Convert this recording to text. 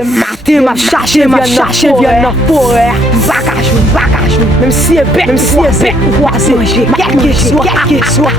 le matin, m'a cherché viande dans forêt. Même si c'est bête, ou quoi c'est manger, quel que soit.